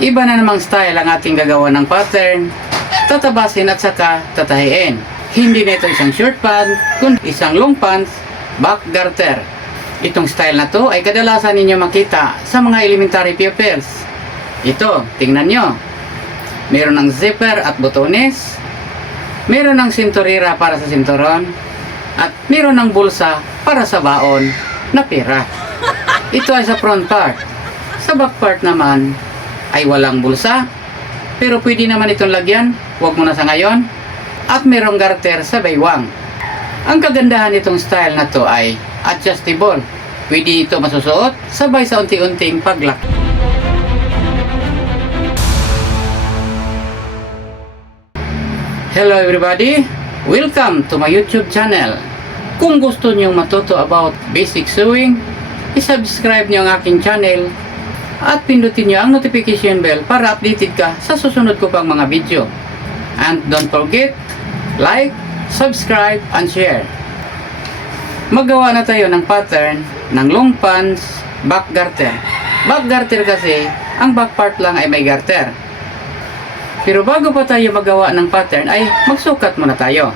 Iba na namang style ang ating gagawa ng pattern, tatabasin at saka tatahiin. Hindi na ito isang short pant, kundi isang long pants, back garter. Itong style na to ay kadalasan ninyo makita sa mga elementary pupils. Ito, tingnan nyo. Meron ng zipper at botones, meron ng sinturira para sa sinturon, at meron ng bulsa para sa baon na pera. Ito ay sa front part. Sa back part naman ay walang bulsa, pero pwede naman itong lagyan, huwag muna sa ngayon, at merong garter sa baywang. Ang kagandahan nitong style na to ay adjustable. Pwede ito masusuot sabay sa unti-unting paglak. Hello everybody! Welcome to my YouTube channel. Kung gusto nyo matuto about basic sewing, isubscribe nyo ang aking channel at pindutin nyo ang notification bell para updated ka sa susunod ko pang mga video. And don't forget, like, subscribe, and share. Magawa na tayo ng pattern ng long pants back garter. Back garter kasi, ang back part lang ay may garter. Pero bago pa tayo magawa ng pattern ay magsukat muna tayo.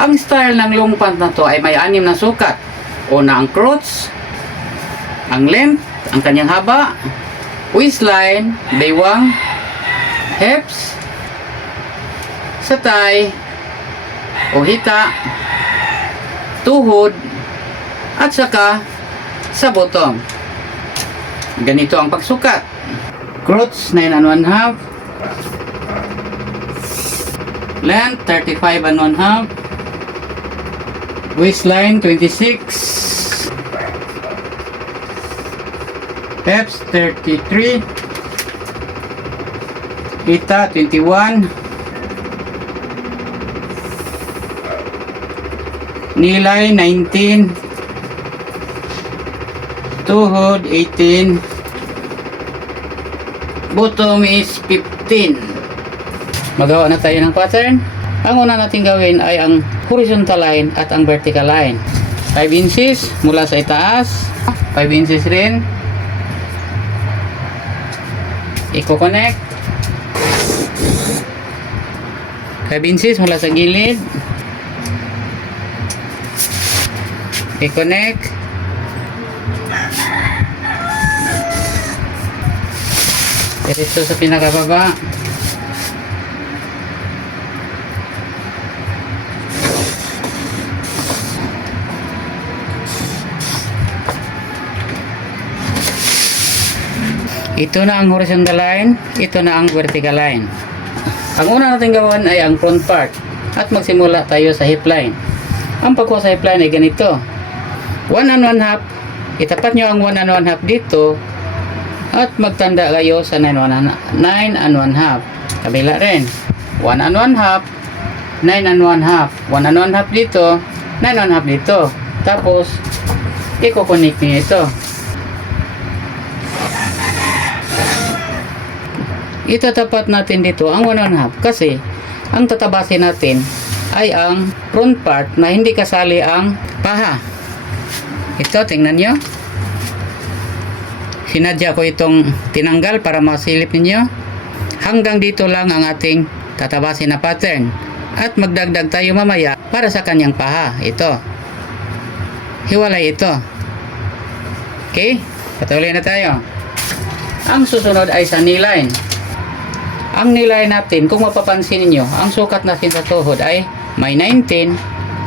Ang style ng long pant na to ay may 6 na sukat. Una ang crotch, ang length, ang kanyang haba, waistline, baywang, hips, sa thigh o hita, tuhod, at saka sa bottom. Ganito ang pagsukat. Crotch 9 1/2, length 35 1/2, waistline 26, hips 33, hita 21, knee line 19, tuhod 18, bottom is 15. Magawa na tayo ng pattern. Ang una natin gawin ay ang horizontal line at ang vertical line. 5 inches mula sa itaas, 5 inches rin. I-connect 5 inches mula sa gilid, i-connect diretso sa pinakababa, ito na ang horizontal line, ito na ang vertical line. Ang una natin gawin ay ang front part at magsimula tayo sa hip line. Ang pagkuha sa hip line ay ganito. 1 1/2, itapat nyo ang 1 1/2 dito at magtanda kayo sa 9 1/2. Kabila rin. 1 1/2, 9 1/2. 1 1/2 dito, 9 1/2 dito. Tapos, i-connect nyo ito. Itatapat natin dito ang 1 1/2 kasi ang tatabasin natin ay ang front part na hindi kasali ang paha. Ito, tingnan nyo. Sinadya ko itong tinanggal para masilip ninyo. Hanggang dito lang ang ating tatabasin na pattern. At magdagdag tayo mamaya para sa kanyang paha. Ito. Hiwalay ito. Okay? Patuloy na tayo. Ang susunod ay sa knee line. Ang knee line natin, kung mapapansin niyo, ang sukat natin sa tuhod ay may 19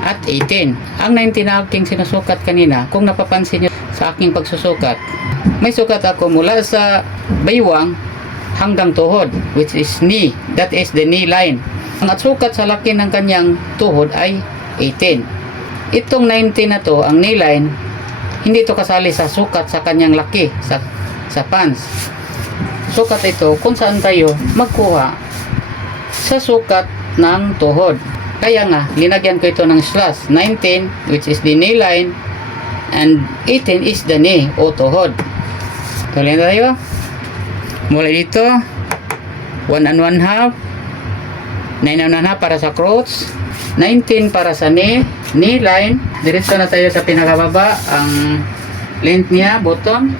at 18. Ang 19 na aking sinusukat kanina, kung napapansin niyo sa aking pagsusukat, may sukat ako mula sa baywang hanggang tuhod, which is knee. That is the knee line. Ang sukat sa laki ng kanyang tuhod ay 18. Itong 19 na to, ang knee line, hindi ito kasali sa sukat sa kanyang laki, sa pants. Sukat ito kung saan tayo magkuha sa sukat ng tuhod. Kaya nga, linagyan ko ito ng slash. 19, which is the knee line, and 18 is the knee o tuhod. Tuloy na tayo. Mula dito, 1 1/2, 9 1/2 para sa crotch, 19 para sa knee line. Diretso na tayo sa pinakababa. Ang length niya, bottom.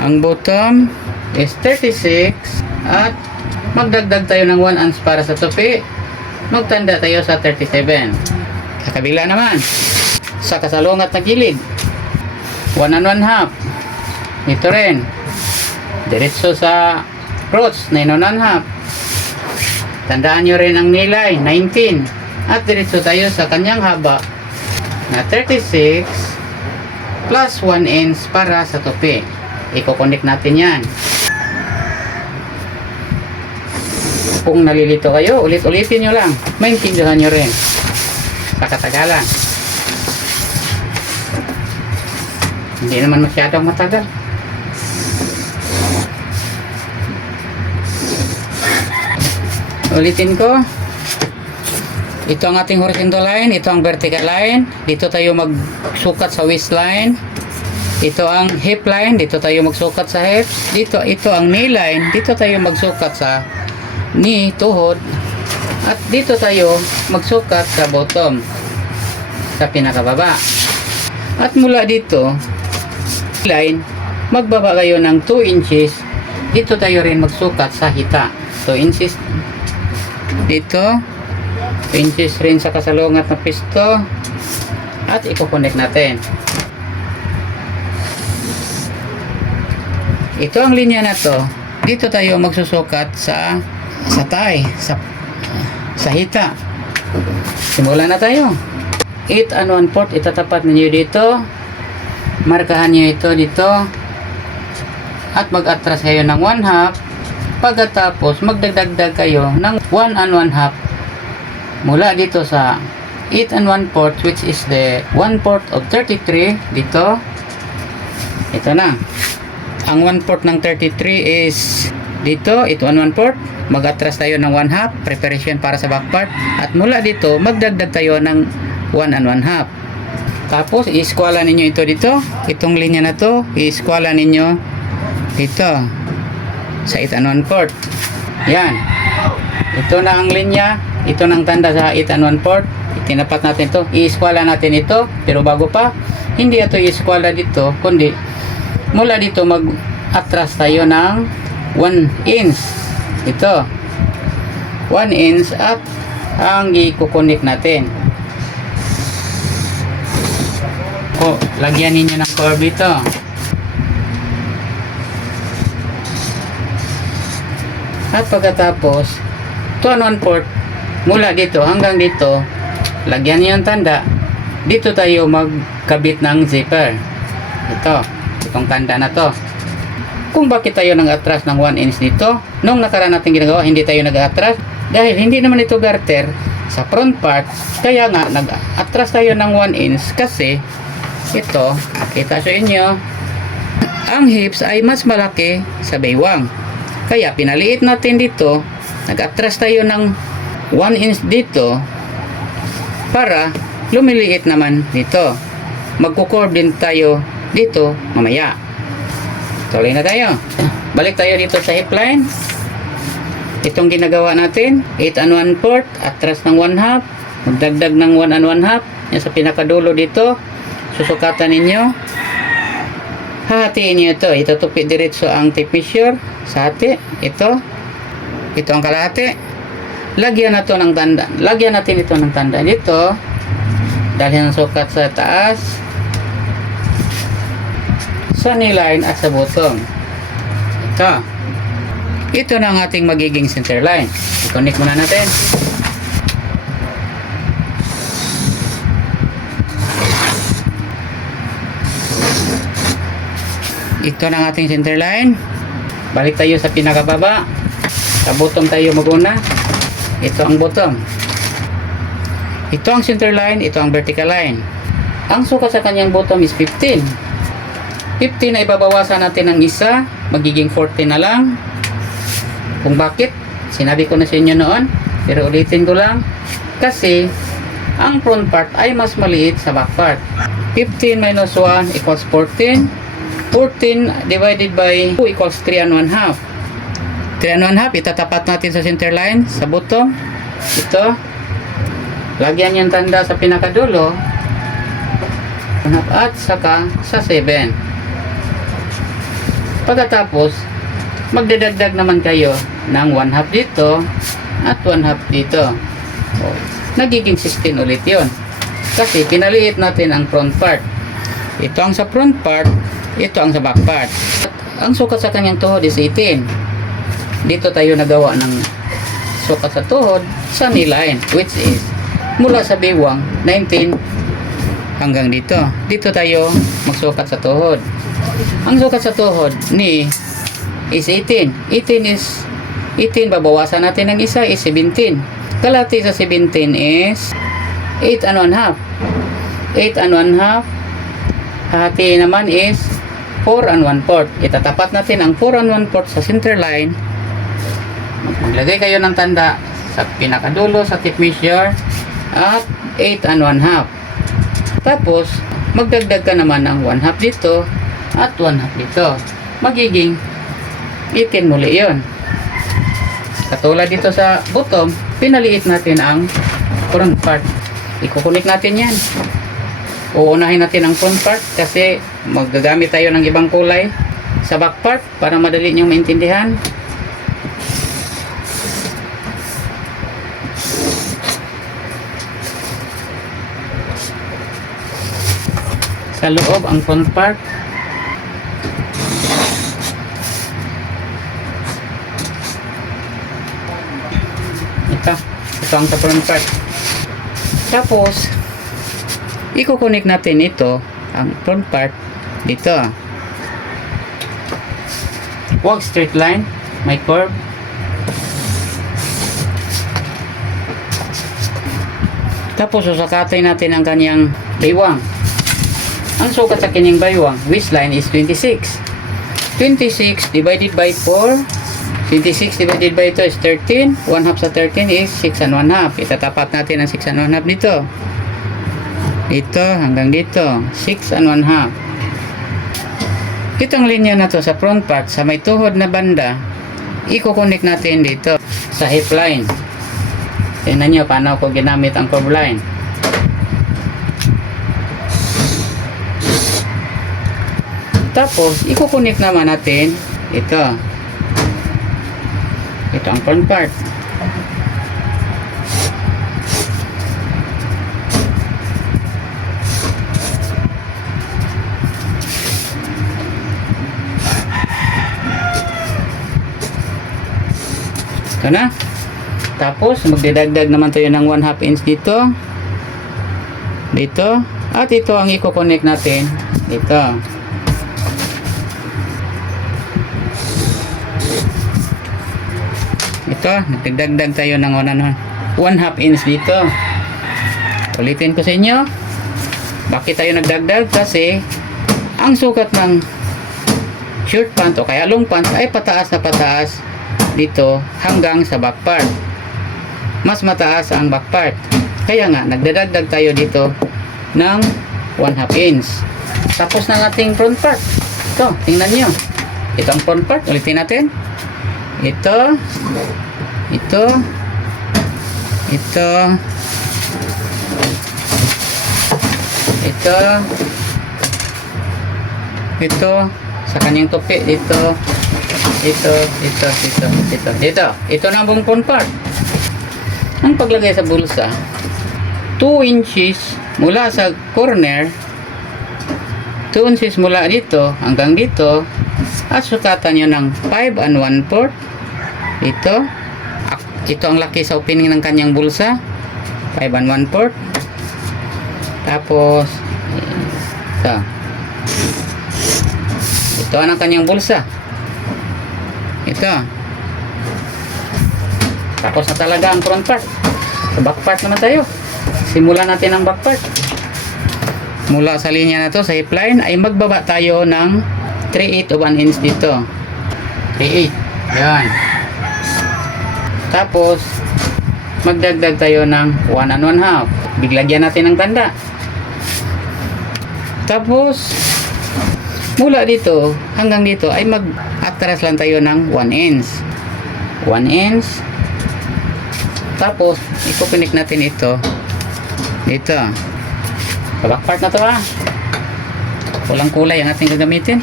Ang bottom is 36 at magdagdag tayo ng 1 ounce para sa tupi. Magtanda tayo sa 37. Sa kabila naman, sa kasalungat na gilid, 1 and 1/2. Ito rin. Diretso sa crotch, 9 and 1/2. Tandaan nyo rin ang nilay, 19. At diretso tayo sa kanyang haba na 36 plus 1 inch para sa tupi. Iko-connect natin yan. Kung nalilito kayo, ulit-ulitin nyo lang. Maintindihan nyo rin. Sa katagalan. Hindi naman masyadong matagal. Ulitin ko. Ito ang ating horizontal line. Ito ang vertical line. Dito tayo magsukat sa waistline. Ito ang hip line. Dito tayo magsukat sa hips. Ito ang knee line. Dito tayo magsukat sa knee, tuhod. At dito tayo magsukat sa bottom, sa pinakababa. At mula dito, line, magbaba kayo ng 2 inches. Dito tayo rin magsukat sa hita. 2 inches dito, 2 inches rin sa kasalungat na pisto. At i-connect natin. Ito ang linya na to. Dito tayo magsusukat sa thigh, sa hita. Simulan na tayo. 8 and 1/4 itatapat ninyo dito. Markahan nyo ito dito. At mag-atras kayo ng 1/2. Pagkatapos, magdagdag kayo ng 1 and 1/2 mula dito sa 8 and 1/4, which is the 1/4 of 33 dito. Ito na. Ang 1/4 ng 33 is dito, ito ang 1/4. Mag-atras tayo ng 1/2, preparation para sa back part. At mula dito, magdagdag tayo ng 1 and 1/2. Tapos, i-squala ninyo ito dito. Itong linya na to, i-squala ninyo dito sa 8 and 1/4. Yan. Ito na ang linya. Ito nang tanda sa 8 and 1/4. Itinapat natin ito. I-squala natin ito. Pero bago pa, hindi ito i-squala dito, kundi mula dito mag-atras tayo ng 1 inch. Ito 1 inch at ang i-connect natin. Lagyan ninyo ng curve ito. At pagkatapos 2 and 1/4 mula dito hanggang dito, lagyan niyo ang tanda. Dito tayo magkabit ng zipper. Itong tanda na to. Kung bakit tayo nag-atras ng 1 inch dito, nung nakaraan natin ginagawa, hindi tayo nag-atras dahil hindi naman ito garter sa front part. Kaya nga, nag-atras tayo ng 1 inch kasi ito, kita sa inyo, ang hips ay mas malaki sa baywang. Kaya pinaliit natin dito, nag-atras tayo ng 1 inch dito para lumiliit naman dito. Magkukurve din tayo dito mamaya. Tuloy na tayo. Balik tayo dito sa hip line. Itong ginagawa natin, 8 and 1/4, atras ng 1/2, magdagdag ng 1 and 1/2, yan sa pinakadulo dito, susukatan ninyo. Hahatiin nyo ito. Itutupi diretso ang tape measure sa hati. Ito ang kalahati. Lagyan na to ng tanda. Lagyan natin ito ng tanda dito. Dahil ang sukat sa taas, sa knee line at sa bottom. Ito na ang ating magiging center line. I-connect muna natin. Ito na ang ating center line. Balik tayo sa pinakababa. Sa bottom tayo maguna. Ito ang bottom. Ito ang center line. Ito ang vertical line. Ang sukat sa kanyang bottom is 15. 15 na ibabawasan natin ng isa, magiging 14 na lang. Kung bakit, sinabi ko na sa inyo noon, pero ulitin ko lang, kasi ang front part ay mas maliit sa back part. 15 minus 1 equals 14. 14 divided by 2 equals 3 and 1/2. 3 and 1/2, itatapat natin sa center line, sa bottom. Ito, lagyan yung tanda sa pinakadulo, at saka sa 7. Pagkatapos, magdadagdag naman kayo ng 1/2 dito at 1/2 dito. O, nagiging 16 ulit yon. Kasi pinaliit natin ang front part. Ito ang sa front part, ito ang sa back part. Ang sukat sa kanyang tuhod is 18. Dito tayo nagawa ng sukat sa tuhod sa knee line, which is mula sa biwang 19 hanggang dito. Dito tayo magsukat sa tuhod. Ang sukat sa tuhod ni is 18. 18 babawasan natin ng isa is 17. Kalahati sa 17 is 8 and 1/2. 8 and 1/2. Hati naman is 4 and 1/4. Itatapat natin ang 4 and 1/4 sa center line. Maglagay kayo ng tanda sa pinakadulo sa tape measure at 8 and 1/2. Tapos, magdagdag ka naman ng 1/2 dito at 1/2 dito. Magiging 18 muli yon. Katulad dito sa bottom, pinaliit natin ang front part. Ikukunik natin yan. Uunahin natin ang front part kasi magagamit tayo ng ibang kulay sa back part para madali niyong maintindihan. Sa loob ang front part. Ito ang sa front part. Tapos iko-connect natin ito, ang front part dito. Huwag straight line, may curve. Tapos susakatin natin ang kanyang baywang. Ang sukat sa kanyang baywang, waistline is 26. 26 divided by 4. 26 divided by 2 is 13. 1/2 sa 13 is 6 and 1/2. Itatapat natin ang 6 and 1/2 dito. Dito hanggang dito. 6 and 1/2. Itong linya na to sa front part, sa may tuhod na banda, i-connect natin dito sa hip line. Tingnan nyo paano ko ginamit ang curve line. Tapos, i-connect naman natin ito. Ito ang front part. Ito na. Tapos, magdidagdag naman tayo ng 1/2 inch dito. Dito. At ito ang i-connect natin dito. Ito, nagdagdag tayo ng 1/2 inch dito. Ulitin ko sa inyo. Bakit tayo nagdagdag? Kasi ang sukat ng short pant o kaya long pant ay pataas na pataas dito hanggang sa back part. Mas mataas ang back part. Kaya nga, nagdadagdag tayo dito ng 1/2 inch. Tapos na ating front part. Ito, tingnan nyo. Ito ang front part. Ulitin natin. Ito. Ito. Ito. Ito. Ito. Sa kanyang tupi. Dito. Ito. Ito. Ito. Ito. Ito. Ito na ang buong front part. Ang paglagay sa bulsa, 2 inches mula sa corner, 2 inches mula dito hanggang dito, at sukatan nyo ng 5 and 1/4 dito. Ito ang laki sa opening ng kanyang bulsa, 5 and 1/4. Tapos ito ang kanyang bulsa. Ito. Tapos na talaga ang front part. Sa back part naman tayo. Simulan natin ang back part. Mula sa linya na to sa hip line ay magbaba tayo ng 3/8 o 1 inch dito. 3/8. Yan. Tapos magdagdag tayo ng 1 and 1/2. Biglagyan natin ng tanda. Tapos mula dito hanggang dito ay mag-atras lang tayo ng 1 inch. 1 inch. Tapos i-connect natin ito dito. Sa back part na to ha. Kulang kulay ang ating gagamitin.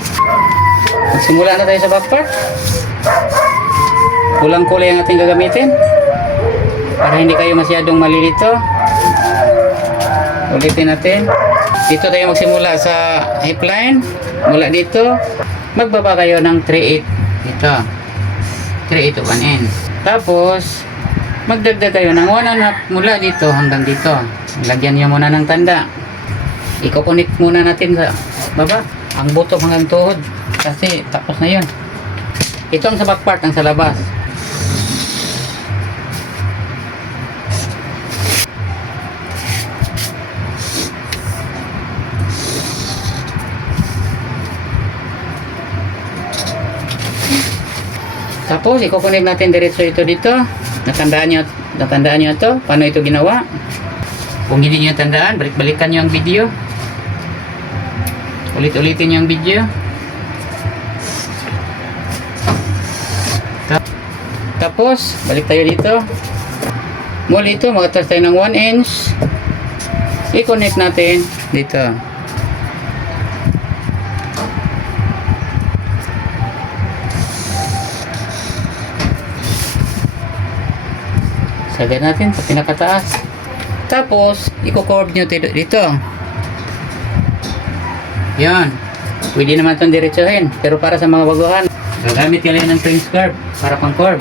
Magsimula na tayo sa back part. Kulang kulay ang ating gagamitin para hindi kayo masyadong malilito. Ulitin natin. Dito tayo magsimula sa hip line. Mula dito, magbaba kayo ng 3/8 dito. 3/8 to 1 end. Tapos magdagdag kayo ng 1.5 mula dito hanggang dito. Lagyan niyo muna ng tanda. Iko-connect muna natin sa baba ang buto hanggang tuhod kasi tapos na yun. Ito ang sa back part, ang sa labas. Tapos iko-connect natin diretso ito dito. Natandaan nyo ito paano ito ginawa. Kung hindi nyo tandaan, balik-balikan nyo ang video. Ulit-ulitin nyo ang video. Tapos balik tayo dito. Mula ito mag-attach tayo ng 1 inch. I-connect natin dito. Sagad natin sa pinakataas. Tapos, i-curve nyo dito. Yan. Pwede naman itong diretsuhin. Pero para sa mga baguhan, gagamit kayo ng Prince curve para pang curve.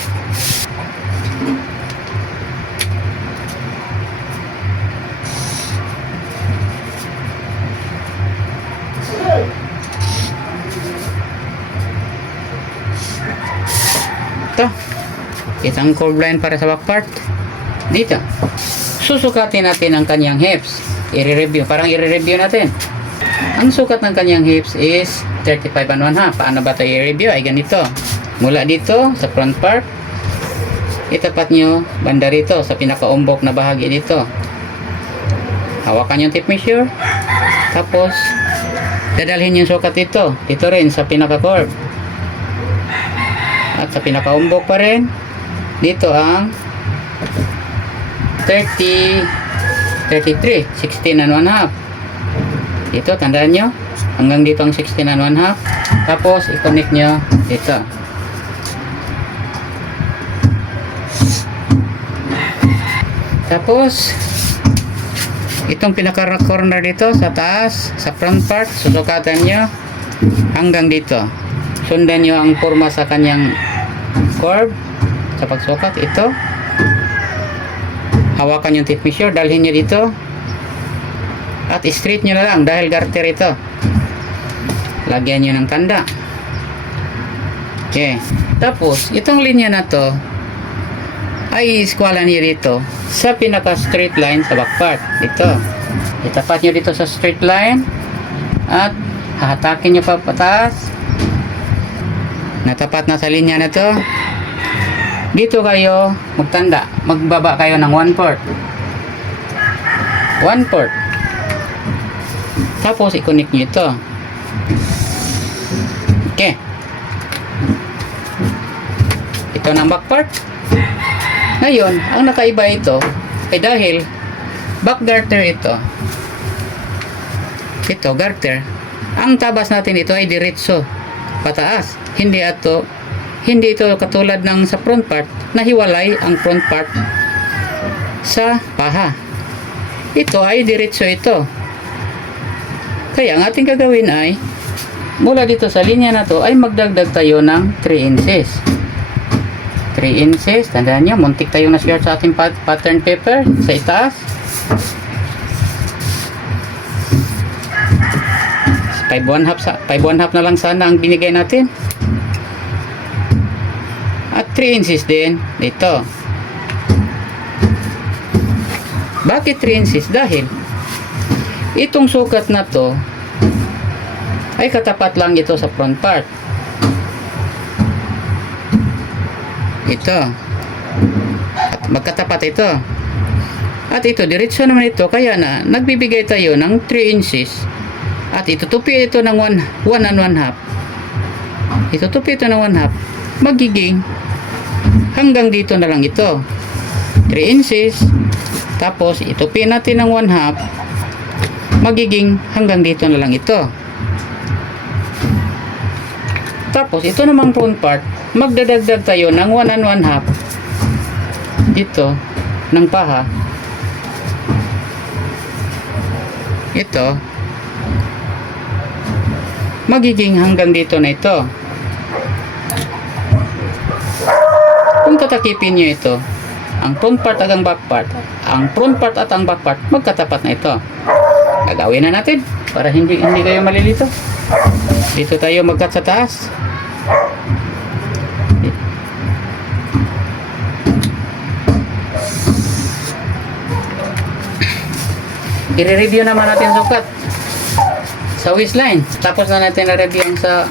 Ito. Isang curve line para sa back part. Dito. Susukatin natin ang kanyang hips. I-review. Parang i-review natin. Ang sukat ng kanyang hips is 35 and 1/2. Paano ba ito i-review? Ay ganito. Mula dito sa front part, itapat nyo banda rito sa pinaka-umbok na bahagi dito. Hawakan yung tape measure. Tapos, dadalhin yung sukat dito. Dito rin sa pinaka-curve. At sa pinaka-umbok pa rin, dito ang 33, 16 and 1/2. Dito, tandaan nyo. Hanggang dito ang 16 and 1/2. Tapos, i-connect nyo dito. Tapos, itong pinaka-corner dito sa taas, sa front part, susukatan nyo hanggang dito. Sundan nyo ang forma sa kanyang curve sa pagsukat. Ito. Hawakan yung tape measure, dalhin nyo dito at straight nyo na lang dahil garter ito. Lagyan nyo ng tanda. Okay. Tapos, itong linya na to ay iskwalan nyo dito sa pinaka straight line sa back part. Ito. Itapat nyo dito sa straight line at hahatakin nyo pa pataas. Natapat na sa linya na to. Dito kayo magtanda, magbaba kayo ng 1/4. 1/4. Tapos i-connect nyo ito. Okay. Ito ng back part. Ngayon, ang nakaiba ito ay dahil back garter ito. Ito, garter. Ang tabas natin ito ay diretso pataas. Hindi ito katulad ng sa front part na hiwalay ang front part sa paha. Ito ay diretso ito. Kaya ang ating gagawin ay mula dito sa linya na to ay magdagdag tayo ng 3 inches. 3 inches. Tandaan nyo, muntik tayong na-share sa ating pattern paper sa itaas. 5.5 na lang sana ang binigay natin. At 3 inches din dito. Bakit 3 inches? Dahil itong sukat na to ay katapat lang ito sa front part. Ito. At magkatapat ito. At ito, diretso naman ito. Kaya na, nagbibigay tayo ng 3 inches. At itutupi ito ng 1 and 1/2. Itutupi ito ng 1/2. Magiging hanggang dito na lang ito. 3 inches. Tapos, itupi natin ng 1/2. Magiging hanggang dito na lang ito. Tapos, ito namang front part, magdadagdag tayo ng 1 1/2 dito ng paha. Ito, magiging hanggang dito na ito. Kung tatakipin nyo ito, ang front part at ang back part, ang front part at ang back part, magkatapat na ito. Gagawin na natin para hindi kayo malilito. Dito tayo magkat sa taas. I-review naman natin sukat sa waistline. Tapos na natin na-review ang sa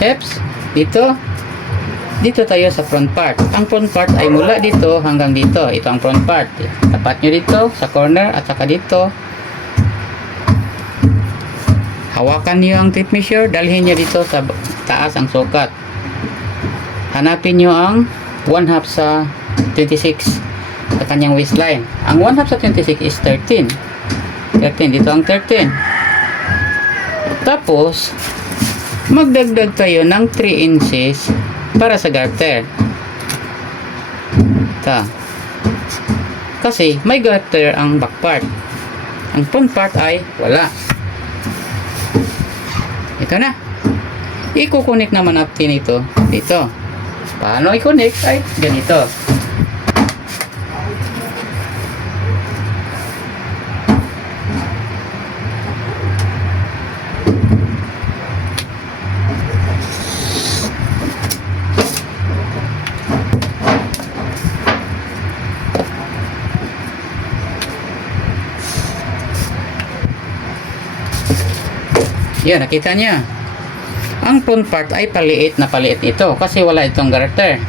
hips. Dito tayo sa front part. Ang front part ay mula dito hanggang dito. Ito ang front part. Tapat nyo dito sa corner at saka dito. Hawakan nyo ang tape measure. Dalhin nyo dito sa taas ang sukat. Hanapin nyo ang 1/2 sa 26 sa kanyang waistline. Ang 1/2 sa 26 is 13. Dito ang 13. Tapos, magdagdag tayo ng 3 inches para sa garter. Kasi may garter ang back part. Ang front part ay wala. Ito na. I-connect naman natin ito dito. Paano i-connect? Ay ganito. Yan, nakita niya. Ang front part ay paliit na paliit ito kasi wala itong garter.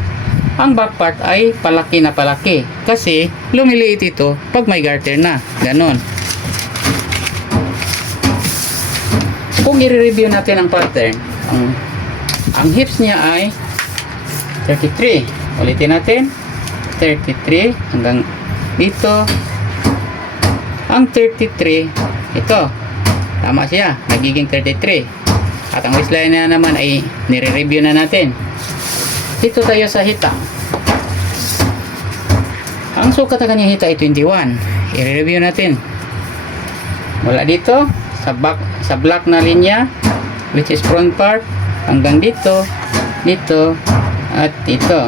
Ang back part ay palaki na palaki kasi lumiliit ito pag may garter na. Ganon. Kung i-review natin ang pattern, ang hips niya ay 33. Ulitin natin. 33 hanggang dito. Ang 33, ito. Tama siya, nagiging 33. At ang waistline na naman ay nire-review na natin. Dito tayo sa hita. Ang sukat ng kanyang hita ay 21. I-review natin. Mula dito sa black na linya, which is front part, hanggang dito, dito, at dito.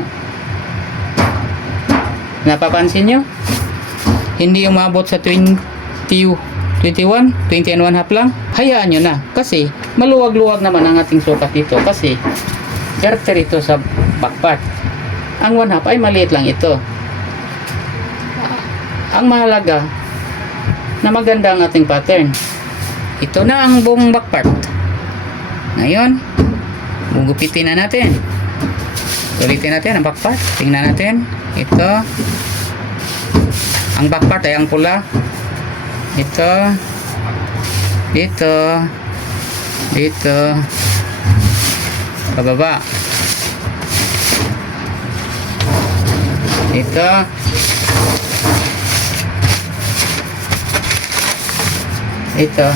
Napapansin nyo? Hindi umabot sa 21, 20 and 1/2 lang. Hayaan nyo na kasi maluwag-luwag naman ang ating sukat dito kasi garter ito sa back part. Ang 1/2 ay maliit lang ito. Ang mahalaga na maganda ang ating pattern. Ito na ang buong back part. Ngayon, gugupitin na natin. Ulitin natin ang back part. Tingnan natin. Ito. Ang back part ay ang pula. Ito, dito, dito, pababa, ito, ito.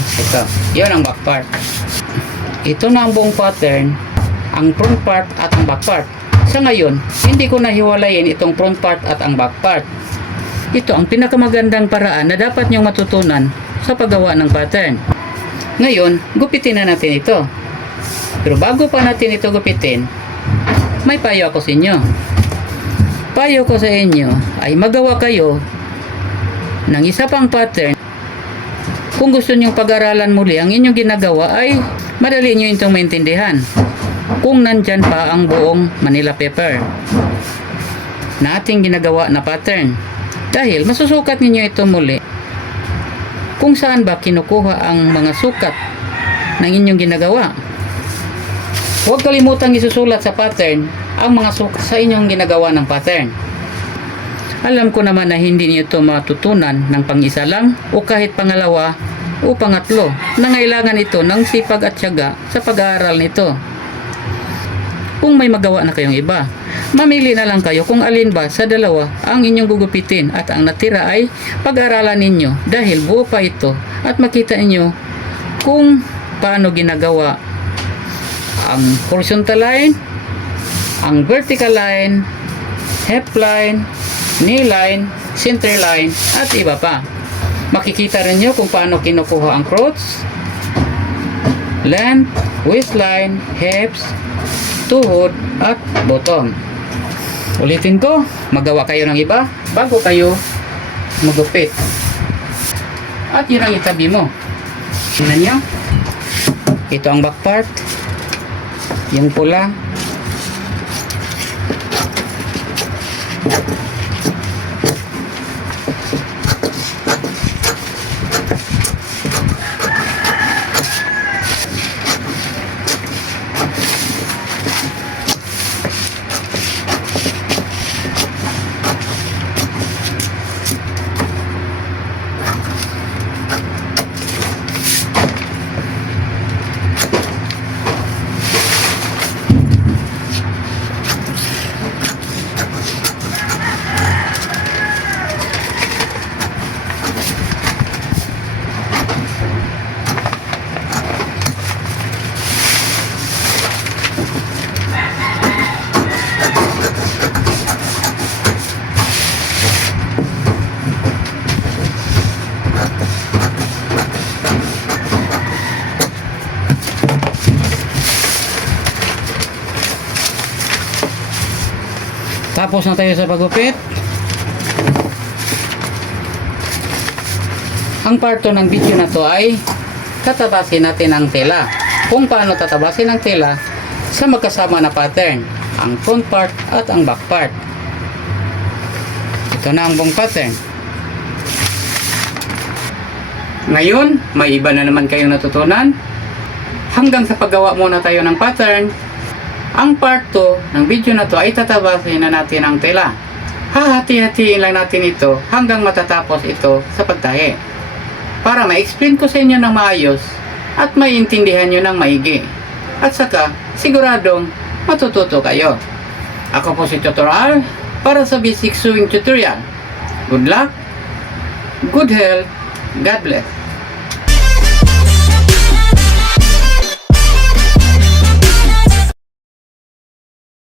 Yan ang back part. Ito na ang buong pattern, ang front part at ang back part. Sa ngayon, hindi ko nahiwalayin itong front part at ang back part. Ito ang pinakamagandang paraan na dapat niyong matutunan sa paggawa ng pattern. Ngayon, gupitin na natin ito. Pero bago pa natin ito gupitin, may payo ako sa inyo. Payo ko sa inyo ay magawa kayo ng isa pang pattern. Kung gusto niyong pag-aralan muli ang inyong ginagawa ay madali niyo itong maintindihan. Kung nandyan pa ang buong Manila paper na ating ginagawa na pattern. Dahil masusukat ninyo ito muli kung saan ba kinukuha ang mga sukat ng inyong ginagawa. Huwag kalimutang isusulat sa pattern ang mga sukat sa inyong ginagawa ng pattern. Alam ko naman na hindi niyo ito matutunan ng pang-isa lang o kahit pangalawa o pangatlo. Nangailangan ito ng sipag at tiyaga sa pag-aaral nito. Kung may magawa na kayong iba, mamili na lang kayo kung alin ba sa dalawa ang inyong gugupitin at ang natira ay pag-aralan ninyo dahil buo pa ito at makita ninyo kung paano ginagawa ang horizontal line, ang vertical line, hep line, knee line, center line, at iba pa. Makikita rin nyo kung paano kinukuha ang crotch, length, waistline, hips, tuhod, at bottom. Ulitin ko, magawa kayo ng iba bago kayo magupit. At yun ang itabi mo. Tingnan nyo. Ito ang back part. Yung pula. Tapos na tayo sa pagupit. Ang part 2 ng video na to ay tatabasin natin ang tela. Kung paano tatabasin ang tela sa magkasama na pattern, ang front part at ang back part. Ito na ang buong pattern. Ngayon, may iba na naman kayong natutunan. Hanggang sa paggawa muna tayo ng pattern. Ang part 2 ng video na to ay tatabasin na natin ang tela. Hahati-hatiin lang natin ito hanggang matatapos ito sa pagtahi. Para ma-explain ko sa inyo ng maayos at maiintindihan nyo ng maigi. At saka, siguradong matututo kayo. Ako po si Tutorial para sa Basic Sewing Tutorial. Good luck, good health, God bless.